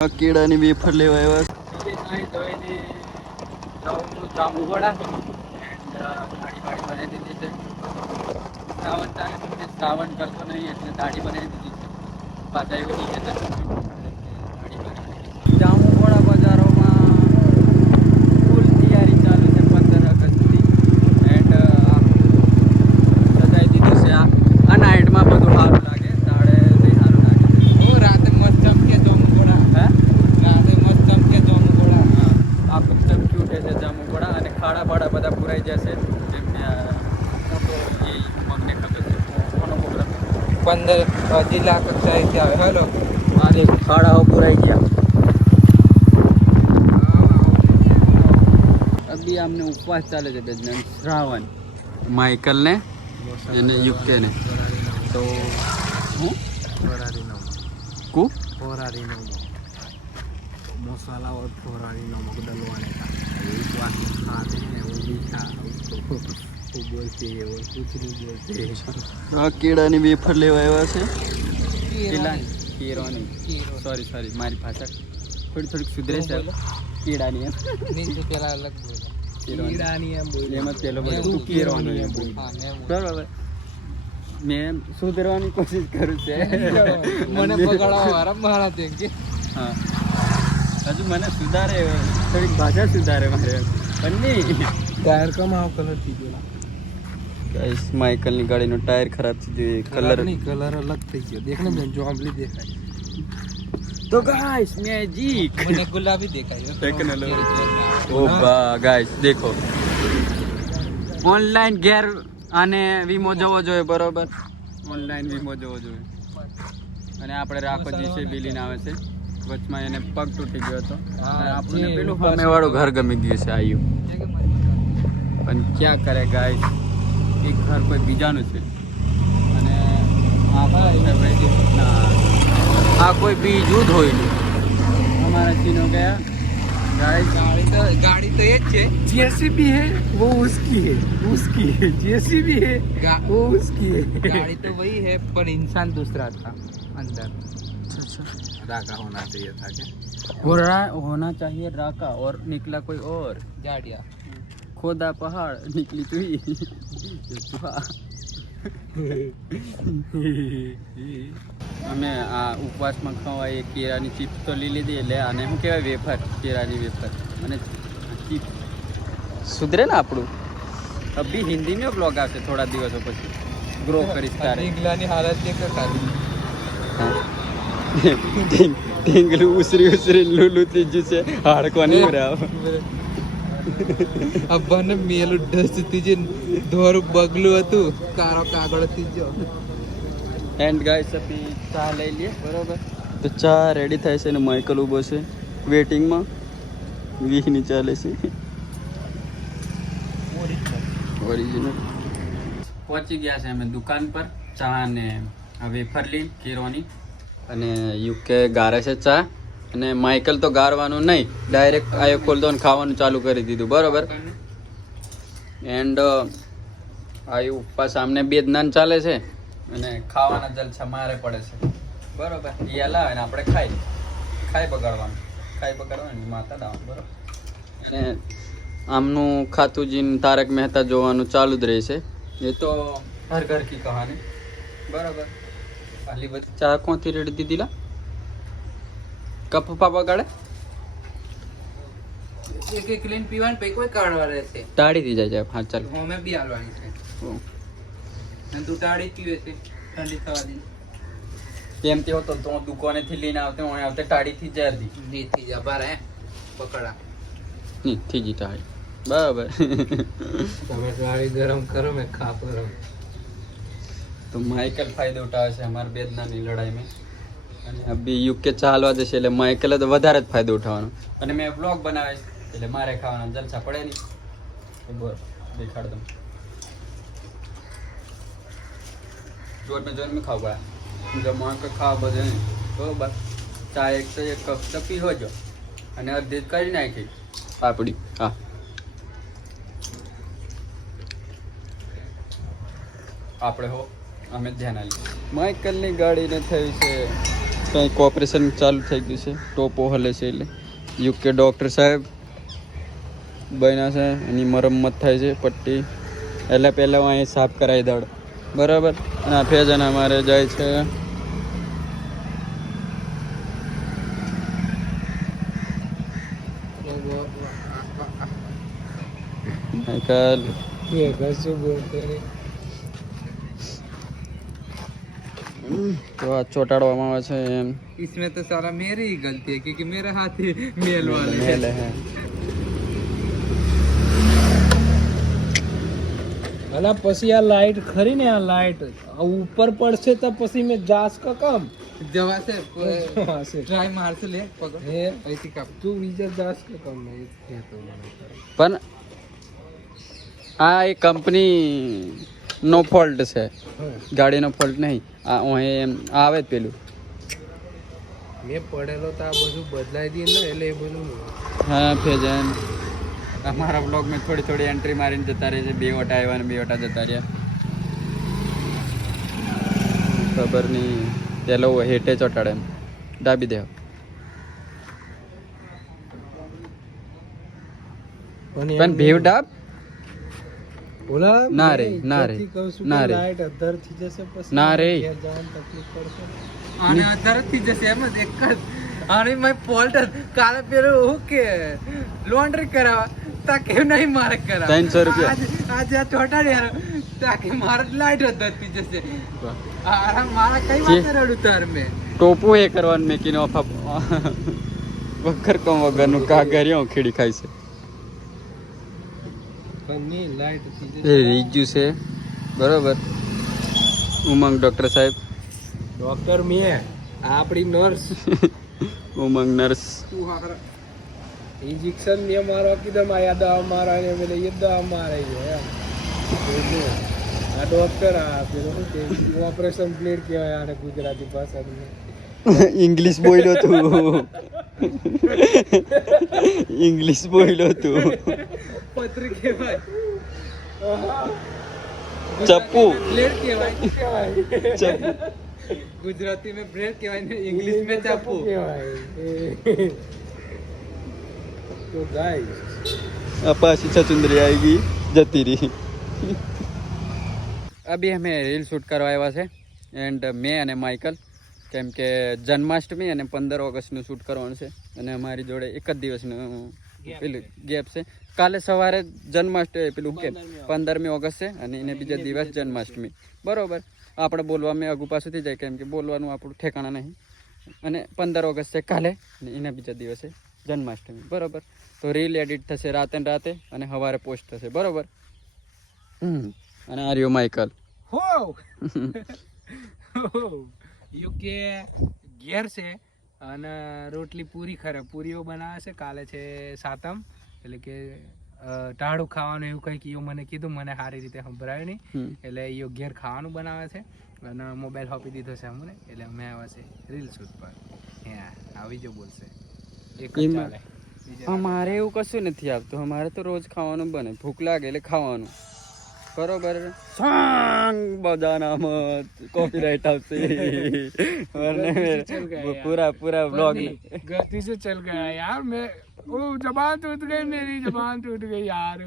કેળાની વેફર લેવા આવ્યા શ્રાવણ કરતો નહીં એટલે દાઢી બનાવી દીધી પાછા એવું નહીં જામુગોડા બજારોમાં ફૂલ તૈયારી ચાલુ છે 15 ઓગસ્ટની એન્ડ સજાઈ દીધું છે આ નાઇટમાં બધું સારું લાગે દાડે નહીં સારું લાગે રાતે મસ્ત ચમકે જામુગોડા રાતે મસ્ત ચમકે જામુગોડા આ ચમકી ઉઠે છે જામુગોડા અને ખાડા બાડા બધા પુરાઈ જશે એમને મગને ખબર છે કોનો પ્રોગ્રામ 15 જિલ્લા કક્ષાએથી આવે હેલો મારી ખાડાઓ પુરાઈ ગયા अभी हमने उपवास चाले थे बेजन श्रावण माइकल ने यानी युक्ते ने तो हूँ को फोरारी नमक मसाला और फोरारी नमक डलवाने का उपवास खाते हैं वो भी खा उसको वो बोलते हैं और कुछ नहीं बोलते આ કેળાની વેફર લેવા આવ્યા છે कीरोनी सॉरी सॉरी मारी भाषा थोड़ी थोड़ी सुधरे છે કેળાની એમ नहीं तो पहला अलग बोला कीड़ानी हम बोले એમાં પેલો બોલે તું કેળાની એમ બોલ બરાબર મેં સુધરવાની કોશિશ કરું છે મને પકડવા મારા દેંગે હા હજુ મને સુધારે થોડીક ભાષા સુધારે મારે પણ નહીં टायर का माव कलर थी गया ગાઈસ માઇકલની ગાડીનો ટાયર ખરાબ થઈ ગયો कलर नहीं कलर अलग थी गया देखने में जो आंबली देखा તો ગાઈસ મેજિક मैंने गुलाबी देखा है ओ गाइस देखो ઓનલાઈન ઘેર આને વીમો જોવો જોઈએ બરોબર ઓનલાઈન વીમો જોવો જોઈએ અને આપણે રાખો જીસે બિલીન આવે છે વચમાં એને પગ તૂટી ગયો હતો અને આપણને પેલું સામેવાળું ઘર ગમી ગયું છે આયુ પણ ક્યાં કરે ગાઈસ એક ઘર કોઈ બીજાનું છે અને આ કોઈ બીજું જ હોય નહીં हमारा चीन हो गया गाड़ी तो ये है जेसीबी है वो उसकी है जेसीबी है वो उसकी है गाड़ी तो वही है पर इंसान दूसरा था अंदर राका होना चाहिए था क्या होना चाहिए राका और निकला कोई और गाड़िया खोदा पहाड़ निकली तू ही અમે આ ઉપવાસમાં ખાવા એ કેળાની ચિપ્સ તો લઈ લીધી એટલે આને શું કહેવાય વેફર કેળાની વેફર અને ચિપ્સ સુધરે ને આપણું અભી હિન્દીમાં બ્લોગ આવશે થોડા દિવસો પછી ગ્રો કરીશ તારે ढींगलानी हालत देख खाली ઢીંગલું ઉસરી લૂલું ત્રીજું છે હાડકો નહીં ભરાવ અબ્બાને મેલું ડસ્ટ ત્રીજે ધોરું બગલું હતું કારો કાગળ ત્રીજો એન્ડ ગાઈસ અભી ચા લઈ લઈએ બરોબર તો ચા રેડી થાય છે અને માઇકલ ઊભો છે વેટિંગમાં વીની ચાલે છે ઓરિજિનલ પહોંચી ગયા છે અમે દુકાન પર ચા અને વેફર લઈ કેરોની અને યુકે ગારે છે ચા અને માઇકલ તો ગારવાનું નહીં ડાયરેક્ટ આયો ખોલતો અને ખાવાનું ચાલુ કરી દીધું બરોબર એન્ડ આયુ ઉપવાસ સામને બે જ્ઞાન ચાલે છે અને ખાવાના જલસા મારે પડે છે બરોબર એ લાવે ને આપણે ખાઈ બગાડવાનું માતા દાવાનું બરોબર અને આમનું ખાતુજી તારક મહેતા જોવાનું ચાલુ જ રહેશે એ તો હર ઘર કી કહાની બરોબર ખાલી બધી ચા કોણથી રેડી દીધી લા કપ પાપા કાઢે એક એક ક્લીન પીવાન પે કોઈ કાઢવા રહેશે ટાળી દી જાય હા ચાલ હોમે બી આલવાની છે અને તું ટાળી પીવે છે ઠંડી થવા દી કેમ તે હોતો તો દુકાનેથી લઈને આવતે ટાળીથી જ દી નીથી જબર હે પકડા ની થી જી ટાળી બરાબર તમે ગાડી ગરમ કરો મેં ખા કરો તો માઇકલ ફાયદો ઉઠાવે છે અમારા બેદનાની લડાઈમાં અને અભી યુકે ચાલવા જશે એટલે માઇકલે તો વધારે જ ફાયદો ઉઠાવવાનો અને મેં બ્લોગ બનાવે છે એટલે મારે ખાવાના જલસા પડે નહીં દેખાડ દઉં જોર में खाओ बड़ा जब मां का खाओ बजे तो बस चाय एक से एक कप तो पी हो जो અને અડધી કરી નાખી પાપડી હા આપણે હો અમે ધ્યાન આલી માઇકલની ગાડીને થઈ છે કંઈક ઓપરેશન ચાલુ થઈ ગયું છે, ટોપો હલે છે એટલે યુકે ડૉક્ટર સાહેબ બન્યા છે, એની મરમ્મત થાય છે પટ્ટી એટલે પહેલાં હું અહીં સાફ કરાવી દઉં બરાબર. અને આ ફેજન અમારે જાય છે માઇકલ. ये कैसे बोलते हैं તો આ ચોંટાડવામાં આવે છે એમ इसमें तो सारा मेरी ही गलती है क्योंकि मेरा हाथ ही मेल वाले है મેલે હે. અલા પછી આ લાઈટ ખરી ને, આ લાઈટ ઉપર પડશે તો પછી મેં જાસ કા કામ जवा से હશે ट्राई मार से ले पकड़ હે ऐसी का તું બીજા જાસ કા કામ નહીં છે તો મને પણ આ એક કંપની નો ફોલ્ટ છે, ગાડીનો ફોલ્ટ નહીં. આ અહીં આવે જ પેલું મેં પડેલો તો આ બધું બદલાઈ દઈએ ને એટલે એ બધું હા ફેજન. અમારા બ્લોગ में થોડી થોડી એન્ટ્રી મારીને જતા રહે છે. 2 વટા આવ્યા અને 2 વટા જતા રહ્યા. ખબર નહીં પેલો હેઠે ચોટાડે એમ દાબી દેવ. પણ ભીવ ડાબ ઓલા ના રે, મેં ના રે, ઉપરથી કહું છું ના કે રે. લાઈટ અધર થઈ જશે પછી ના રે. ઘેર જવાની તકલીફ પડશે આને અધારથી જશે એમ જ એક જ આને મેં ફોલ્ટ કાલે પેલું હું કે લોન્ડ્રી કરાવવા તાકે નહીં મારે કરાવ 300 રૂપિયા. આજે આ ચોટાડ્યા તાકે મારે લાઈટ અધારથી જશે આ મારા કઈ જે- વાત રડું તાર મેં ટોપું એ કરવાનું મેકીને ઓફા વગર કમ વગરનું કાગરિયો ખીડી ખાય છે. પણ નહીં લાઈટ થઈ એ જશે રહી ગયું છે બરોબર. ઉમંગ ડૉક્ટર સાહેબ, ડોક્ટર મેં આપણી નર્સ ઉમંગ નર્સ. તું હારા इंजेक्शन में मारो किधम आया दवा मारा ने मेरे ये दवा मारे है आ डॉक्टर आ फिर ऑपरेशन प्लेट किया यार गुजराती भाषा में ઇંગ્લિશ બોલ્યો તું, ઇંગ્લિશ બોલ્યો તું. પત્રી કહેવાય ચપ્પુ. બ્લેડ કહેવાય ચપ્પુ. ગુજરાતી में ब्लेड કહેવાય ને इंग्लिश में चाकू तो गाइस આ પાછી છચુંદરી આવી ગઈ જતી રહી. અભી અમે રીલ શૂટ કરવા આવ્યા છે એન્ડ મેં અને માઇકલ, કેમ કે જન્માષ્ટમી અને 15 ઓગસ્ટનું શૂટ કરવાનું છે અને અમારી જોડે એક જ દિવસનું પેલું ગેપ છે. કાલે સવારે જન્માષ્ટમી પેલું કે 15મી ઓગસ્ટ છે અને એને બીજા દિવસ જન્માષ્ટમી બરોબર. આપણે બોલવામાં આગું પાછું થઈ જાય કેમ કે બોલવાનું આપણું ઠેકાણા નહીં. અને 15 ઓગસ્ટ છે કાલે અને એના બીજા દિવસે જન્માષ્ટમી બરોબર. તો રીલ એડિટ થશે રાતે ને રાતે અને સવારે પોસ્ટ થશે બરોબર. અને આ રહ્યો માઇકલ. हो यो के ઘેર છે અને રોટલી પૂરી ખરે પૂરીઓ બનાવે છે. કાલે છે સાતમ એટલે કે ટાળું ખાવાનું એવું કંઈક યો મને કીધું, મને સારી રીતે સંભળાયું નહીં એટલે યો ઘેર ખાવાનું બનાવે છે અને મોબાઈલ આપી દીધો છે અમને એટલે અમે આવ્યા છે રીલ શૂટ પર. આવી જો બોલશે એક જ એમાં- ચાલે. અમારે એવું કશું નથી આવતું. અમારે તો રોજ ખાવાનું બને. ભૂખ લાગે એટલે ખાવાનું બરોબર. સોંગ બજાના મત કોપીરાइट આવશે પૂરા પૂરા બ્લોગ गलती से चल गया यार मैं, ओ जबान टूट गई मेरी, जबान टूट गई यार